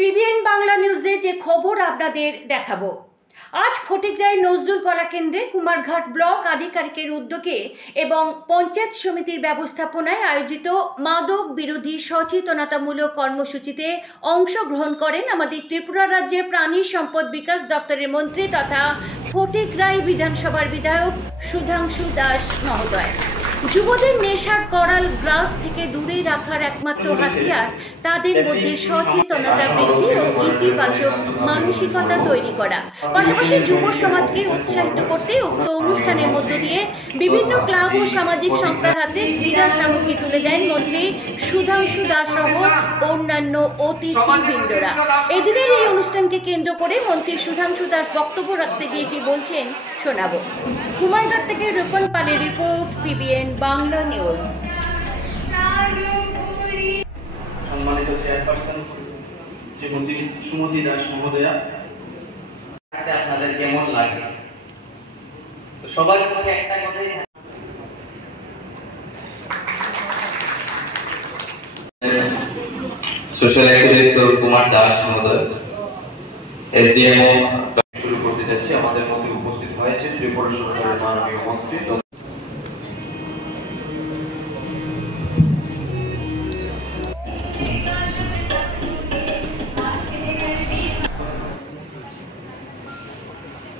PBN Bangla নিউজে যে খবর আপনাদের দেখাবো। আজ ফটিকরায় নজরুল কলা কেন্দ্রে কুমারঘাট ব্লক আধিকারিকের উদ্যোগে এবং পঞ্চায়েত সমিতির ব্যবস্থাপনায় আয়োজিত মাদক বিরোধী সচেতনতামূলক কর্মসূচিতে অংশগ্রহণ করেন আমাদের ত্রিপুরা রাজ্যের প্রাণী সম্পদ বিকাশ দপ্তরের মন্ত্রী তথা ফটিকরায় বিধানসভার বিধায়ক সুধাংশু দাস মহোদয়। যুবদের নেশার করাল গ্রাস থেকে দূরে রাখার একমাত্র হাতিয়ার তাদের মধ্যে সচেতনতা বৃদ্ধি ও ইতিবাচক মানসিকতা তৈরি করা। পাশাপাশি যুব সমাজকে উৎসাহিত করতে উক্ত অনুষ্ঠানের মধ্য দিয়ে বিভিন্ন ক্লাব ও সামাজিক সংস্থার হাতে ক্রীড়া সামগ্রী তুলে দেন মন্ত্রী সুধাংশু দাস সহ অন্যান্য অতিথিবৃন্দরা। এদিনের এই অনুষ্ঠানকে কেন্দ্র করে মন্ত্রী সুধাংশু দাস বক্তব্য রাখতে গিয়ে কি বলছেন শোনাবো। কুমারঘাট থেকে রূপন পালের রিপোর্ট, পিবিএন বাংলা নিউজ। সম্মানিত চেয়ারপারসন শ্রীমতী সুমতি দাস মহোদয়া, আপনাদের কেমন লাগে? সবার মুখে একটা কথাই, সোশ্যাল অ্যাক্টিভিস্ট কুমার দাস মহোদয় এসডিএমও শুরু করতে যাচ্ছি। আমাদের মধ্যে উপস্থিত হয়েছে ত্রিপুরা সরকারের মাননীয় মন্ত্রী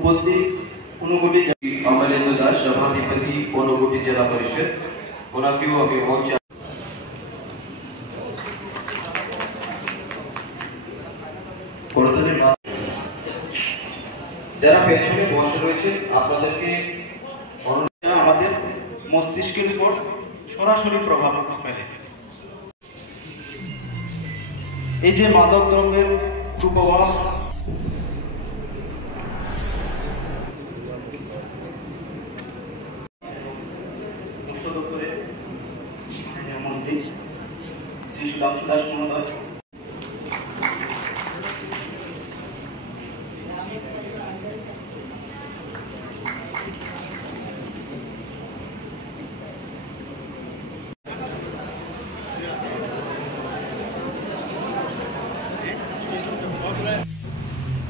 উপস্থিত ঊনকোটি অমরেন্দ্র দাস সভাধিপতি ঊনকোটি জেলা পরিষদ, ওনাকেও আমি মঞ্চে যারা পেছনে বসে রয়েছে আপনাদেরকে আমাদের মস্তিষ্কের উপর সরাসরি প্রভাব ফেলে। এই যে মাদক দ্রব্যের কুপ্রভাব, মন্ত্রী শ্রী সুধাংশু দাস মহোদয়,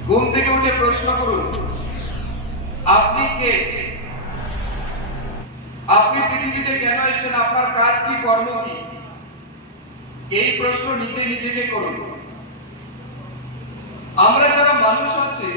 ঘুম থেকে উঠে প্রশ্ন করুন, আপনি কে? আপনি পৃথিবীতে কেন এসেছেন? আপনার কাজ কি, কর্ম কি? এই প্রশ্ন নিজেকে করুন। আমরা যারা মানুষ আছি,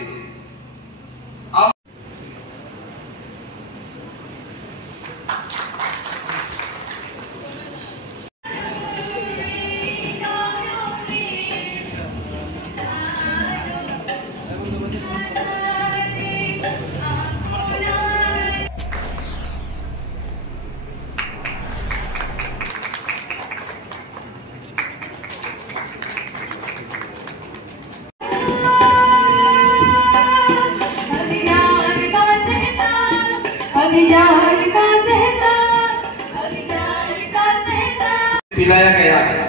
पिलाया गया है,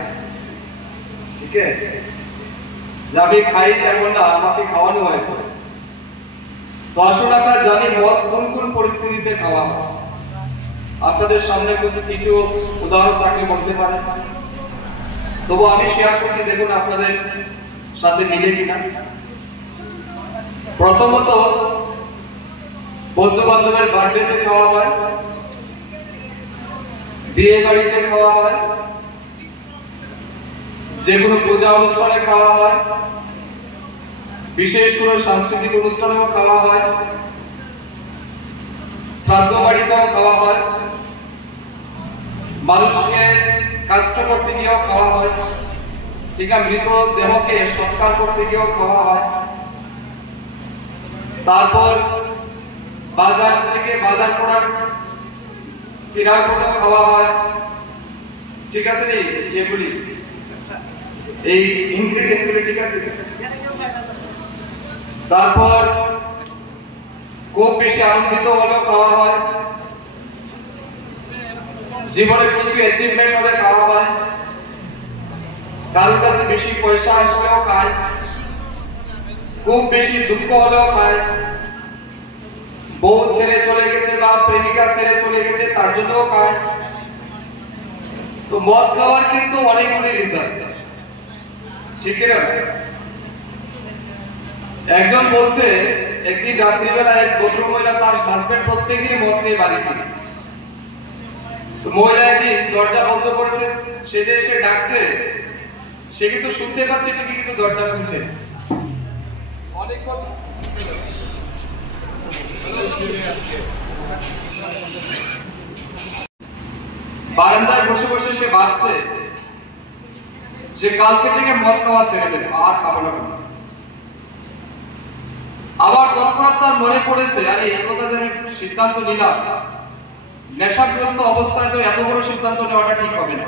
ठीक है? যাবে খাই এমন না, আমাকে খাওয়ানো হয়েছে। তো আসলে আমরা জানি মদ কোন কোন পরিস্থিতিতে খাওয়া হয়। আপনাদের সামনে কিছু উদাহরণ থাকলে বলতে পারেন, তবু আমি শেয়ার করছি, দেখুন আপনাদের সাথে মিলে কিনা। প্রথমত বন্ধু বান্ধবের বার্থডেতে খাওয়া হয়, বিয়ে বাড়িতে খাওয়া হয়, যে কোনো পূজা অনুষ্ঠানে খাওয়া হয়, বিশেষ কোনো সাংস্কৃতিক অনুষ্ঠানেও খাওয়া হয়, শ্রাদ্ধ বাড়িতেও খাওয়া হয়, মানুষকে কাষ্ট করতে গিয়েও খাওয়া হয়, ঠিক আছে, মৃত দেহকে সৎকার করতে গিয়েও খাওয়া হয়, তারপর বাজার থেকে বাজার করার ফেরার পথেও খাওয়া হয়, ঠিক আছে? এগুলি এই ইনগ্রেডিয়েন্টস গুলি, ঠিক আছে? তারপর খুব বেশি আনন্দিত হলেও খাওয়া হয়, জীবনে কিছু অ্যাচিভমেন্ট হলে খাওয়া হয়, কারোর কাছে বেশি পয়সা আসলেও খায়, খুব বেশি দুঃখ হলেও খায়, বউ ছেড়ে চলে গেছে বা প্রেমিকা ছেড়ে চলে গেছে তার জন্যও খায়। তো মদ খাওয়ার কিন্তু অনেকগুলি রিজন, ঠিক না? একজন বলছে একদিন রাত্রিবেলা এক ভদ্র মহিলা তার হাজবেন্ড প্রত্যেকদিন মদ খেয়ে বাড়ি ফিরে। তো মহিলা একদিন দরজা বন্ধ করেছে, সে যে এসে ডাকছে, সে কিন্তু শুনতে পাচ্ছে ঠিকই, কিন্তু দরজা খুলছে। অনেকক্ষণ বারান্দায় বসে বসে সে ভাবছে যে কালকে থেকে মদ খাওয়া ছেড়ে দেবে, আর খাবো না। আবার তৎক্ষণাৎ তার মনে পড়েছে, আরে এই কথা যে আমি সিদ্ধান্ত নিলাম, নেশাগ্রস্ত অবস্থায় তো এত বড় সিদ্ধান্ত নেওয়াটা ঠিক হবে না।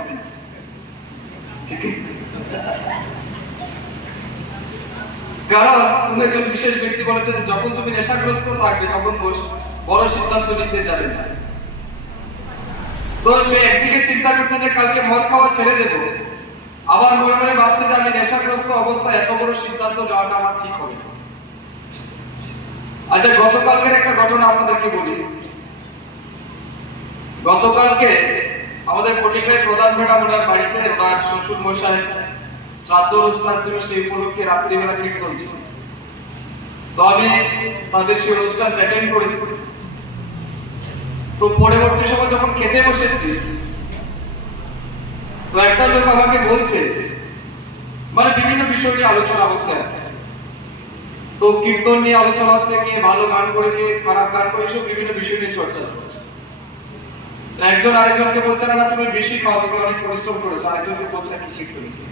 ঠিক, কারণ কোন একজন বিশেষ ব্যক্তি বলেছেন, যখন তুমি নেশাগ্রস্ত থাকবে তখন বড় সিদ্ধান্ত নিতে যাবে না। তো সে একদিকে চিন্তা করছে যে কালকে মদ খাওয়া ছেড়ে দেব, আবার মনে মনে ভাবছে যে আমি নেশাগ্রস্ত অবস্থায় এত বড় সিদ্ধান্ত নেওয়াটা আমার ঠিক হবে না। আচ্ছা, গতকালকের একটা ঘটনা আপনাদেরকে বলি। গতকালকে আমাদের ফটিকরাই প্রধান ম্যাডাম ওনার বাড়িতে ওনার শ্বশুর মশাই শ্রাদ্ধ অনুষ্ঠান ছিল, সেই উপলক্ষে রাত্রিবেলা কীর্তন ছিল। তো আমি তাদের সেই অনুষ্ঠান অ্যাটেন্ড করেছি। তো পরবর্তী সময় যখন খেতে বসেছি, তো একটা লোক আমাকে বলছে, মানে বিভিন্ন বিষয় নিয়ে আলোচনা হচ্ছে। তো কীর্তন নিয়ে আলোচনা হচ্ছে, কে ভালো গান করে, কে খারাপ গান করে, এসব বিভিন্ন বিষয় নিয়ে চর্চা চলছে। একজন আরেকজনকে বলছে, না তুমি বেশি খাও, তুমি অনেক পরিশ্রম করেছো। আরেকজনকে বলছে কি কীর্তনীকে।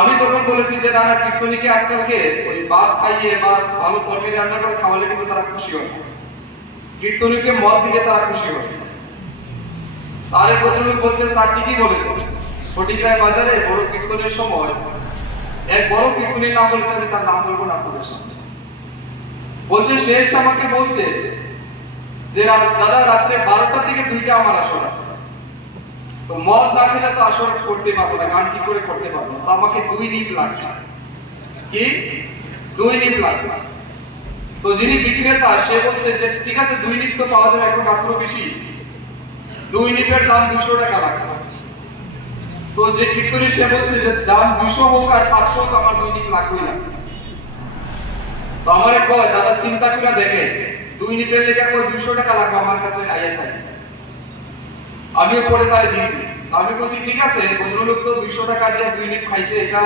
আমি তখন বলেছি যে না, কীর্তনীকে আজকালকে ওই ভাত খাইয়ে বা ভালো তরকারি রান্না করে খাওয়ালে কিন্তু তারা খুশি হয়, কীর্তনীকে মদ দিলে তারা খুশি হয়। তার এক ভদ্রলোক বলছে, স্যার ঠিকই বলেছে, ফটিকরায় বাজারে বড় কীর্তনের সময় এক বড় কীর্তনীর নাম বলেছে, আমি তার নাম বলবো না আপনাদের সামনে। বলছে, সে এসে আমাকে বলছে যে দাদা রাত্রে 12টার দিকে 2টা আমার আসর আছে, তো মদ না খেলে তো আসর করতে পারবো না, গান কি করে করতে পারবো না, তো আমাকে 2 নিপ লাগবে। কি 2 নিপ লাগবে? তো যিনি বিক্রেতা সে বলছে যে ঠিক আছে 2 নিপ তো পাওয়া যাবে, এখন মাত্র বেশি, 2 নিপের দাম 200 টাকা লাগবে। তো যে কীর্তনী সে বলছে যে দাম 200 হোক আর 500 হোক, আমার 2 নিপ লাগবেই না। তো আমারে কয়, দাদা চিন্তা করে দেখে 2 নিপের লেগে কই 200 টাকা লাগবে আমার কাছে আইএসআই। আমিও পরে তাই দিছি। আমি বলছি ঠিক আছে, ভদ্রলোক তো 200 টাকা দিয়ে 2 নিপ খাইছে, এটা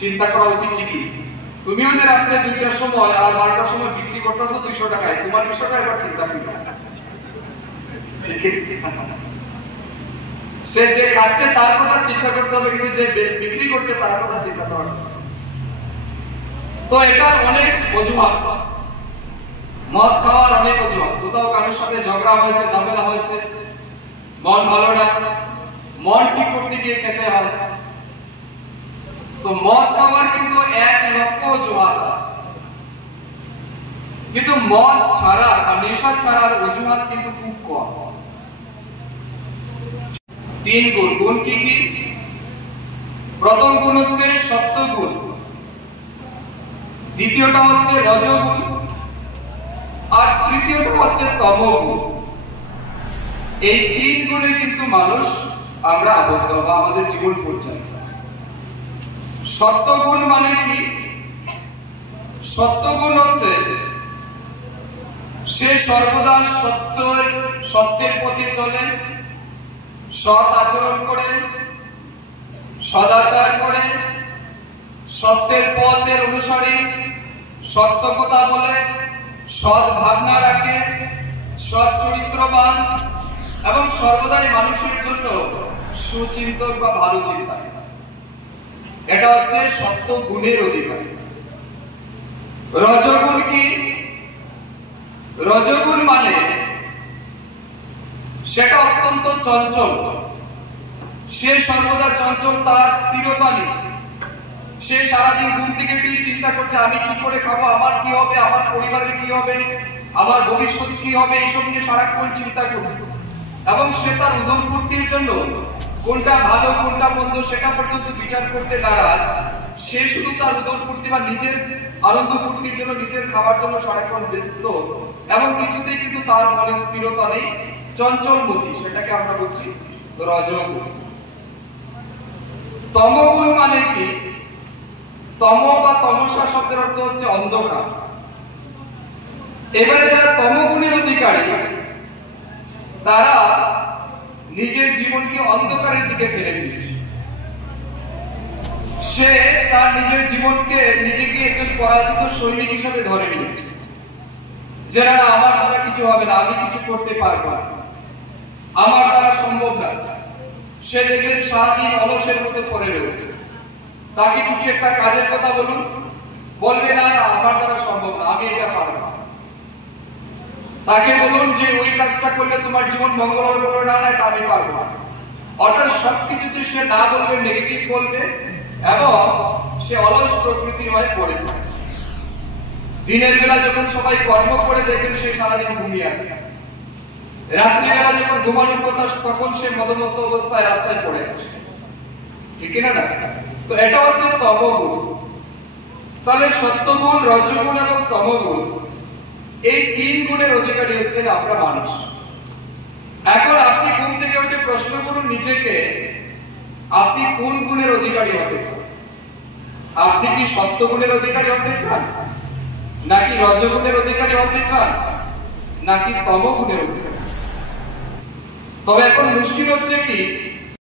চিন্তা করা উচিত ঠিকই। তুমিও যে রাত্রে 2টার সময় আর 12টার সময় বিক্রি করতেছো 200 টাকায়, তোমার বিষয়টা একবার চিন্তা করো। ঠিক আছে, সে যে খাচ্ছে তার কথা চিন্তা করতে হবে, কিন্তু যে বিক্রি করছে তার কথা চিন্তা করতে হবে। তো এটা অনেক অজুহাত, মদ খাওয়ার অনেক অজুহাত। কোথাও কারোর সাথে ঝগড়া হয়েছে, ঝামেলা হয়েছে, মন ভালো না, মন ঠিক করতে গিয়ে খেতে হয়। তো মদ খাওয়ার কিন্তু 1 লক্ষ অজুহাত আছে, কিন্তু মদ ছাড়া বা নেশা ছাড়ার অজুহাত কিন্তু খুব কম। 3 গুণ। গুণ কি কি? প্রথম গুণ হচ্ছে সত্যগুণ, দ্বিতীয়টা হচ্ছে রজগুণ, আর তৃতীয়টা হচ্ছে তমগুণ। এই 3 গুণে কিন্তু মানুষ আমরা আবদ্ধ বা আমাদের জীবন পরিচালিত। সত্যগুণ মানে কি? সত্যগুণ হচ্ছে সে সর্বদা সত্যের পথে চলে, সৎ আচরণ করে, সদাচার করে, সত্যের পথের অনুসারী, সত্য কথা বলে, সৎ ভাবনা রাখে, সৎ চরিত্রবান এবং সর্বদাই মানুষের জন্য সুচিন্তক বা ভালো চিন্তা। এটা হচ্ছে সত্য গুণের অধিকারী। রজগুণ কি? রজগুণ মানে সেটা অত্যন্ত চঞ্চল, সে সর্বদা চঞ্চল, তার স্থিরতা নেই। সে সারাদিন ঘুম থেকে উঠে চিন্তা করছে আমি কি করে খাবো, আমার কি হবে, আমার পরিবারের কি হবে, আমার ভবিষ্যৎ কি হবে, এইসব নিয়ে সারাক্ষণ চিন্তা করছে। এবং সে তার উদরপূর্তির জন্য কোনটা ভালো কোনটা মন্দ সেটা পর্যন্ত বিচার করতে নারাজ। সে শুধু তার উদরপূর্তি বা নিজের আনন্দ ফুর্তির জন্য, নিজের খাওয়ার জন্য সারাক্ষণ ব্যস্ত, এবং কিছুতেই কিন্তু তার মনে স্থিরতা নেই, চঞ্চল মতি, সেটাকে আমরা বলছি রজগুণ। তমগুণ মানে কি? তম বা তমসা শব্দের অর্থ হচ্ছে অন্ধকার। এবারে যারা তমগুণের অধিকারী তারা নিজের জীবনকে অন্ধকারের দিকে ফেলে দিয়েছে। সে তার নিজের জীবনকে নিজেকে একজন পরাজিত সৈনিক হিসেবে ধরে নিয়েছে, যে না আমার দ্বারা কিছু হবে না, আমি কিছু করতে পারবো না, আমার দ্বারা সম্ভব না। সে দেখবেন সারাদিন অলসের মতো পড়ে রয়েছে। তাকে কিছু একটা কাজের কথা বলুন, বলবে না আমার দ্বারা সম্ভব না, আমি এটা পারবো না। তাকে বলুন যে ওই কাজটা করলে তোমার জীবন মঙ্গল হবে, বলবে না এটা আমি পারবো না। অর্থাৎ সবকিছুতে সে না বলবে, নেগেটিভ বলবে এবং সে অলস প্রকৃতির হয়ে পড়ে থাকে। দিনের বেলা যখন সবাই কর্ম করে দেখেন সে সারাদিন ঘুমিয়ে আছে, রাত্রিবেলা যখন ঘুমানোর কথা তখন সে মদমত্ত অবস্থায় রাস্তায় পড়ে আছে, ঠিক না? তো এটা হচ্ছে তমগুণ। তাহলে সত্যগুণ, রজগুণ এবং তমগুণ এই তিন গুণের অধিকারী হচ্ছেন আমরা মানুষ। এখন আপনি ঘুম থেকে উঠে প্রশ্ন করুন নিজেকে, আপনি কোন গুণের অধিকারী হতে চান? আপনি কি সত্যগুণের অধিকারী হতে চান, নাকি রজগুণের অধিকারী হতে চান, নাকি তমগুণের অধিকারী? তবে এখন মুশকিল হচ্ছে কি